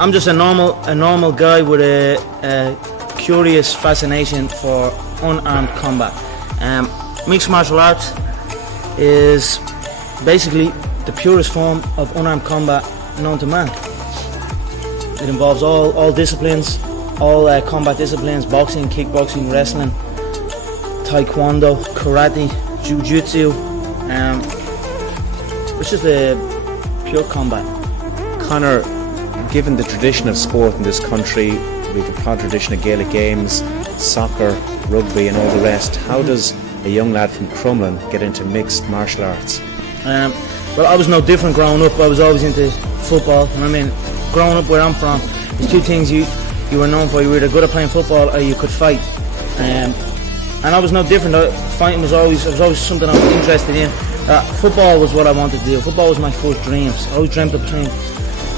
I'm just a normal guy with a curious fascination for unarmed combat. Mixed martial arts is basically the purest form of unarmed combat known to man. It involves all disciplines, all combat disciplines: boxing, kickboxing, wrestling, taekwondo, karate, jiu-jitsu. It's just a pure combat. Conor, given the tradition of sport in this country, we have a proud tradition of Gaelic games, soccer, rugby and all the rest, how does a young lad from Crumlin get into mixed martial arts? Well, I was no different growing up. I was always into football, and I mean, growing up where I'm from, there's two things you were known for. You were either good at playing football or you could fight. And I was no different. Fighting was always something I was interested in. Football was what I wanted to do. Football was my first dreams. I always dreamt of playing.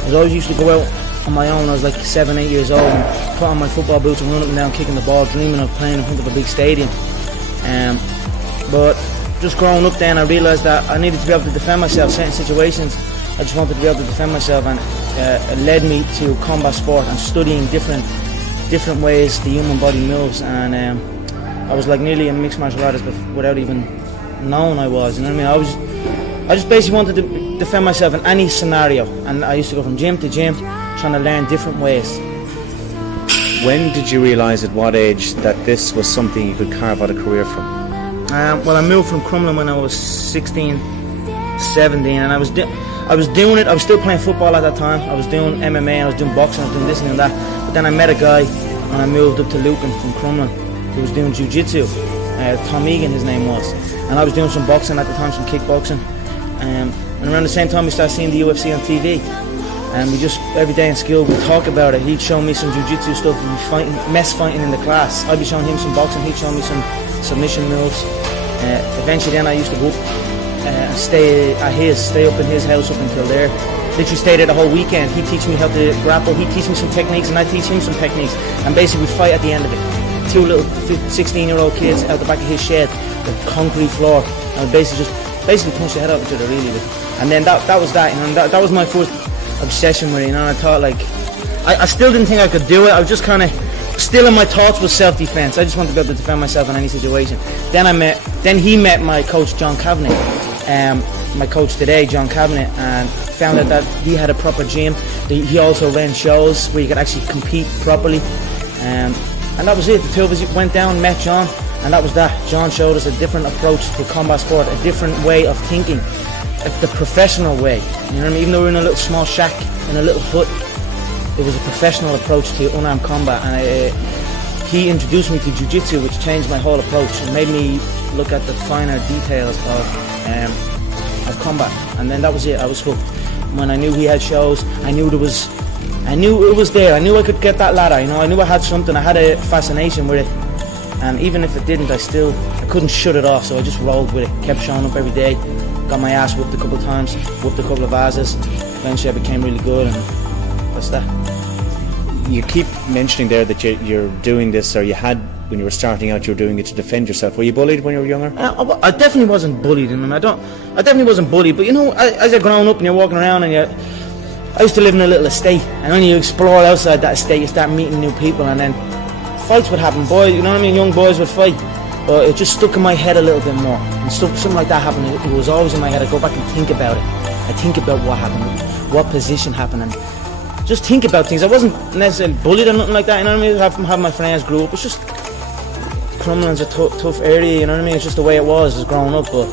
I always used to go out on my own. I was like 7, 8 years old and put on my football boots and run up and down kicking the ball, dreaming of playing in front of a big stadium. But just growing up then, I realised that I needed to be able to defend myself in certain situations. I just wanted to be able to defend myself, and it led me to combat sport and studying different ways the human body moves. And I was like nearly a mixed martial artist without even knowing I was. You know what I mean? I just basically wanted to defend myself in any scenario, and I used to go from gym to gym, trying to learn different ways. When did you realise, at what age, that this was something you could carve out a career from? Well, I moved from Crumlin when I was 16, 17, and I was doing it. I was still playing football at that time. I was doing MMA, I was doing boxing, I was doing this and that. But then I met a guy when I moved up to Lucan from Crumlin who was doing jiu-jitsu. Tom Egan, his name was. And I was doing some boxing at the time, some kickboxing. And around the same time we started seeing the UFC on TV. And we just, every day in school, we'd talk about it. He'd show me some jiu-jitsu stuff, we'd be mess fighting in the class. I'd be showing him some boxing, he'd show me some submission moves. Eventually then I used to go up and stay up in his house up until there. Literally stayed there the whole weekend. He'd teach me how to grapple, he'd teach me some techniques, and I'd teach him some techniques. And basically we'd fight at the end of it. Two little 16-year-old kids out the back of his shed with concrete floor, and basically punch the head out of each other, really. And then that was that, you know, that was my first obsession with it, you know. And I thought, like, I still didn't think I could do it. I was just kind of still in my thoughts was self-defense. I just wanted to be able to defend myself in any situation. Then he met my coach John Cavanagh, my coach today, John Cavanagh, and found out that he had a proper gym. He also ran shows where you could actually compete properly, and that was it. The two of us went down, met John, and that was that. John showed us a different approach to combat sport, a different way of thinking, the professional way. You know what I mean? Even though we were in a little small shack in a little hut, it was a professional approach to unarmed combat, and he introduced me to jiu-jitsu, which changed my whole approach and made me look at the finer details of combat. And then that was it. I was hooked. When I knew he had shows, I knew it was there. I knew I could get that ladder. You know, I knew I had something. I had a fascination with it, and even if it didn't, I couldn't shut it off. So I just rolled with it. Kept showing up every day. Got my ass whooped a couple of times. Whooped a couple of asses. Eventually, I became really good, and that's that. You keep mentioning there that you're doing this, or you had, when you were starting out, you were doing it to defend yourself. Were you bullied when you were younger? I definitely wasn't bullied. I definitely wasn't bullied. But you know, as you're growing up and you're walking around, and I used to live in a little estate, and when you explore outside that estate, you start meeting new people, and then fights would happen. Boys, you know what I mean? Young boys would fight. But it just stuck in my head a little bit more. And something like that happened. It was always in my head. I go back and think about it. I think about what happened, what position happened, and just think about things. I wasn't necessarily bullied or nothing like that, you know what I mean? Have my friends grew up. It's just, Crumlin's a tough area, you know what I mean? It's just the way it was as growing up. But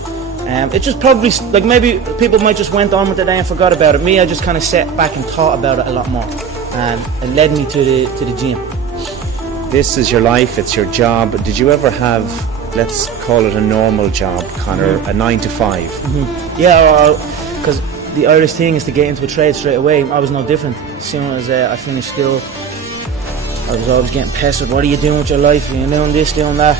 it just probably, like, maybe people might just went on with the day and forgot about it. Me, I just kind of sat back and thought about it a lot more, and it led me to the gym. This is your life, it's your job. Did you ever have, let's call it a normal job, Conor, a 9 to 5? Mm-hmm. Yeah, because the Irish thing is to get into a trade straight away. I was no different. As soon as I finished school, I was always getting pestered. What are you doing with your life? Are you doing this, doing that?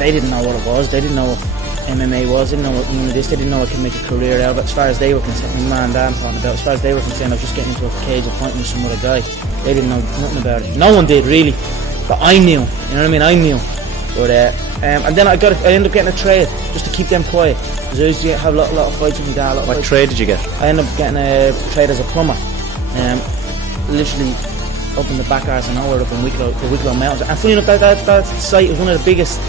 They didn't know what it was. They didn't know what MMA was. They didn't know what this. They didn't know I could make a career out of it. As far as they were concerned, my man and dad talking about. As far as they were concerned, I was just getting into a cage and fighting with some other guy. They didn't know nothing about it. No one did really, but I knew. You know what I mean? I knew. But and then I ended up getting a trade just to keep them quiet. Because I used to have a lot of fights with my dad. What trade did you get? I ended up getting a trade as a plumber. literally up in the back arse of nowhere, up in the Wicklow Mountains. And funny enough, that site was one of the biggest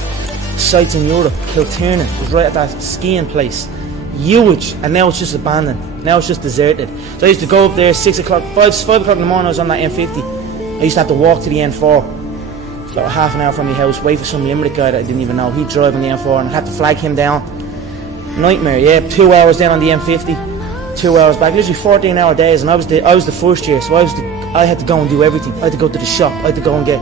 sites in Europe. Kiltiernan, it was right at that skiing place. Huge, and now it's just abandoned. Now it's just deserted. So I used to go up there 6 o'clock, 5 o'clock in the morning. I was on that M50. I used to have to walk to the N4, about half an hour from my house, wait for some Limerick guy that I didn't even know. He'd drive on the M4, and I had to flag him down. Nightmare, yeah. 2 hours down on the M50, 2 hours back. Literally 14-hour days, and I was the first year, so I had to go and do everything. I had to go to the shop. I had to go and get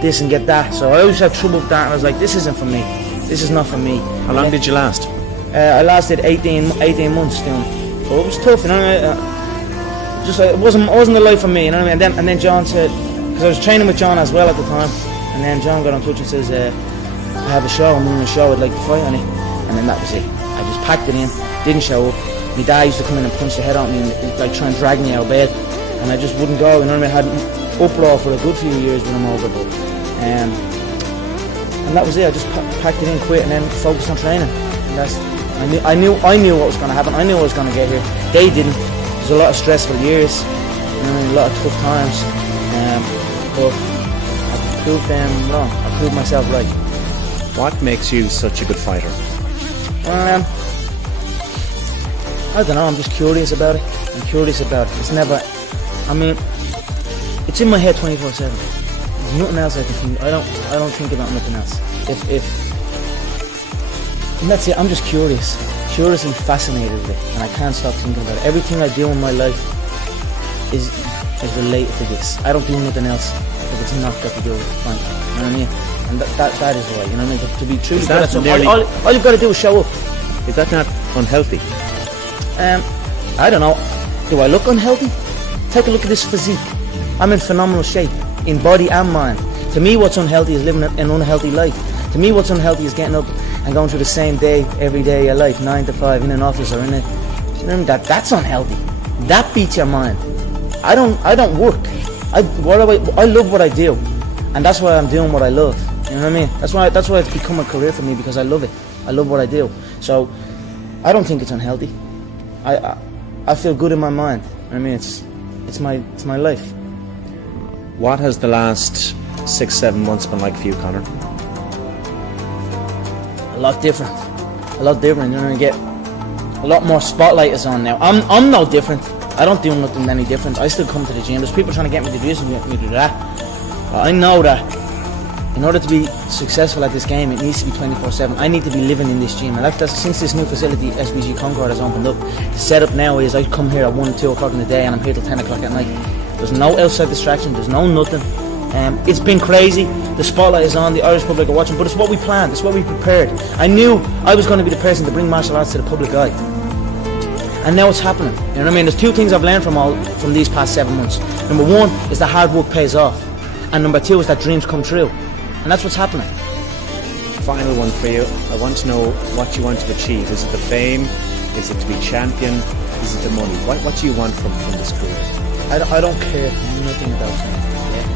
this and get that. So I always had trouble with that, and I was like, this isn't for me. This is not for me. How long did you last? I lasted 18 months doing. So it was tough, you know. Just it wasn't the life for me, you know what I mean. And then John said, because I was training with John as well at the time, and then John got in touch and says, I have a show. I'm doing a show. I'd like to fight on it. And then that was it. I just packed it in. Didn't show up. My dad used to come in and punch the head out of me and like try and drag me out of bed, and I just wouldn't go. You know what I mean. I had uproar for a good few years when I'm over, but and that was it. I just packed it in, quit, and then focused on training. And that's I knew what was going to happen. I knew I was going to get here. They didn't. There's a lot of stressful years, you know, a lot of tough times, but I proved them wrong. I proved myself right. What makes you such a good fighter? I don't know. I'm just curious about it. I'm curious about it. It's never. I mean, it's in my head 24/7. There's nothing else I can think. I don't think about nothing else. And that's it. I'm just curiously fascinated with it, and I can't stop thinking about it. Everything I do in my life is related to this. I don't do nothing else if it's not got to do with fighting. You know what I mean? And that is why. You know what I mean? To be truly good at something, all you've got to do is show up. Is that not unhealthy? I don't know. Do I look unhealthy? Take a look at this physique. I'm in phenomenal shape, in body and mind. To me, what's unhealthy is living an unhealthy life. To me, what's unhealthy is getting up and going through the same day every day of your life, 9 to 5, in an office or in a. That's unhealthy. That beats your mind. I don't work. I love what I do, and that's why I'm doing what I love. You know what I mean? That's why it's become a career for me, because I love it. I love what I do. So I don't think it's unhealthy. I feel good in my mind. I mean, it's my life. What has the last 6-7 months been like for you, Conor? A lot different. You know, you get a lot more spotlight is on now. I'm no different. I don't do nothing any different. I still come to the gym. There's people trying to get me to do this and get me to do that. But I know that in order to be successful at this game, it needs to be 24/7. I need to be living in this gym, and that's since this new facility, SBG Concord, has opened up. The setup now is I come here at 1 and 2 o'clock in the day, and I'm here till 10 o'clock at night. There's no outside distraction. There's no nothing. It's been crazy. The spotlight is on. The Irish public are watching, but it's what we planned. It's what we prepared. I knew I was going to be the person to bring martial arts to the public eye, and now it's happening. You know what I mean? There's two things I've learned from these past 7 months. Number one is that hard work pays off, and number two is that dreams come true, and that's what's happening. Final one for you. I want to know what you want to achieve. Is it the fame? Is it to be champion? Is it the money? What do you want from this career? I don't care nothing about fame.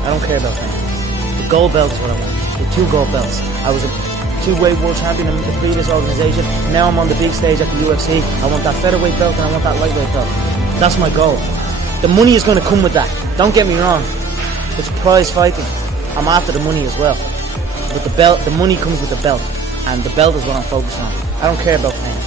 I don't care about fame. The gold belt is what I want. The 2 gold belts. I was a 2-weight world champion in the previous organization. Now I'm on the big stage at the UFC. I want that featherweight belt and I want that lightweight belt. That's my goal. The money is going to come with that. Don't get me wrong. It's prize fighting. I'm after the money as well. But the money comes with the belt. And the belt is what I'm focused on. I don't care about fame.